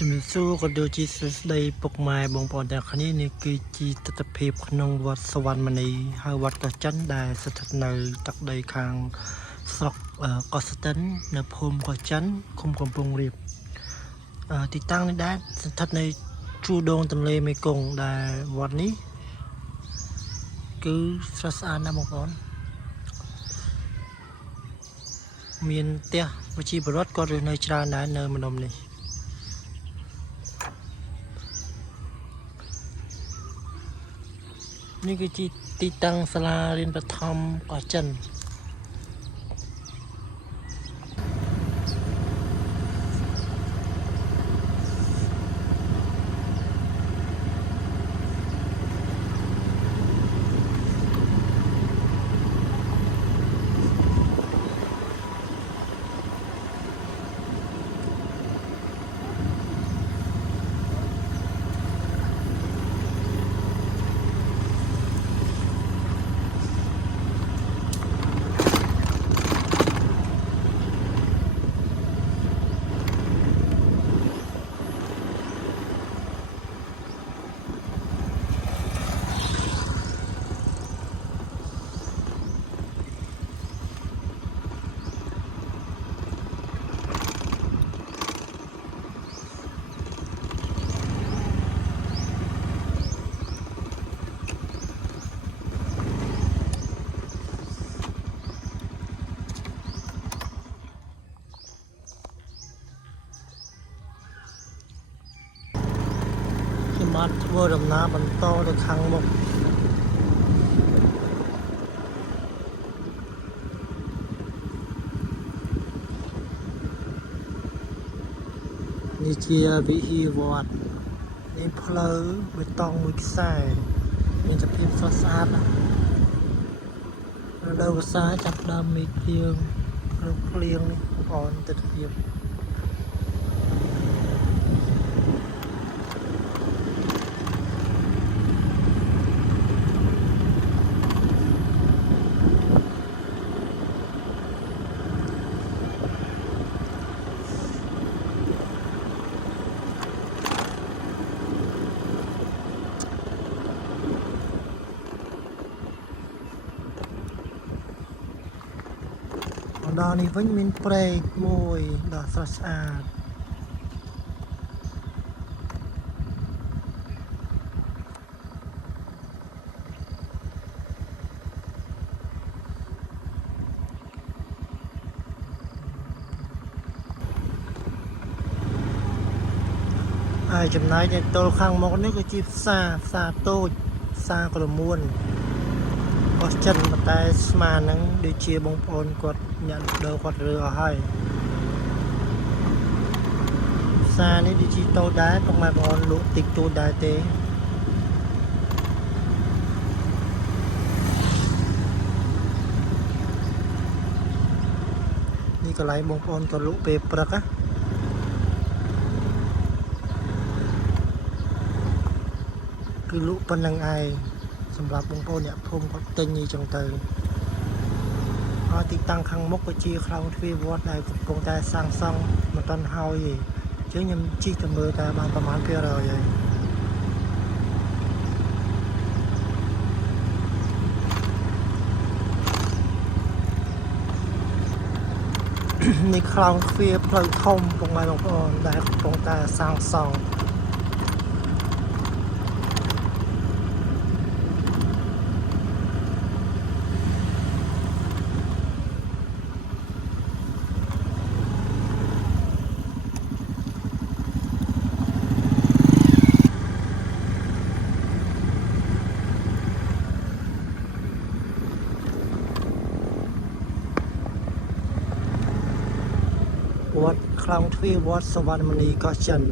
ជំរាបសួរក៏ដូចជាសួស្តីពុកម៉ែបងប្អូនទាំងអស់គ្នានេះគឺជាទស្សនវិជ្ជាក្នុងវត្តសវណ្ណមនីហើយវត្តកោះចិនដែលស្ថិតនៅទឹកដីខាងស្រុកកោះស្ទឹងនៅភូមិកោះចិនឃុំកំពង់រាបទីតាំងនេះដែរស្ថិតនៅជួរដងទន្លេមេគង្គដែលវត្តនេះគឺស្រស់ស្អាតណាស់បងប្អូនមានផ្ទះប្រជាពលរដ្ឋគាត់រស់នៅច្រើនដែរនៅម្ដុំនេះនេះគឺជាទីតាំងសាលារៀនបឋមកោះចិនបានធ្វើដំណើរបន្តទៅខាងមុខនេះជាវិហារវត្តនេះផ្លូវបេតុងមួយខ្សែមានសភាពស្រស់ស្អាតណាស់រដូវវស្សាចាប់ផ្ដើមមេឃភ្លៀងរកភ្លៀងនេះបងប្អូនទិដ្ឋភាពដល់នេះវិញមានព្រែកមួយដ៏ស្រស់ស្អាតហើយចំណែកនៅទល់ខាងមុខនេះគឺជាផ្សារតូចផ្សារក្រមួនកោះចិនប៉ុន្តែស្មាហ្នឹងដូចជាបងប្អូនគាត់អ្នកលក់ដូរគាត់រើអស់ហើយផ្សារនេះដូចជាតូចដែរពុកម៉ែបងប្អូនលក់តិចតួចដែរទេនេះកន្លែងបងប្អូនគាត់លក់ពេលព្រឹកណាគឺលក់ប៉ុណ្្នឹងឯងសម្រាប់បងប្អូនអ្នកភូមិគាត់ទិញអីចឹងទៅហើយទីតាំងខាងមុខក៏ជាខ្លោងទ្វារវត្តដែលកំពុងតែសាងសង់មិនទាន់ហើយទេអញ្ចឹងខ្ញុំជិះទៅមើលតែបានប្រហែល200ហើយនេះខ្លោងទ្វារផ្លូវធំបងប្អូនដែលកំពុងតែសាងសង់វត្តខ្លោងទ្វារវត្តសវណ្ណមនីកោះចិន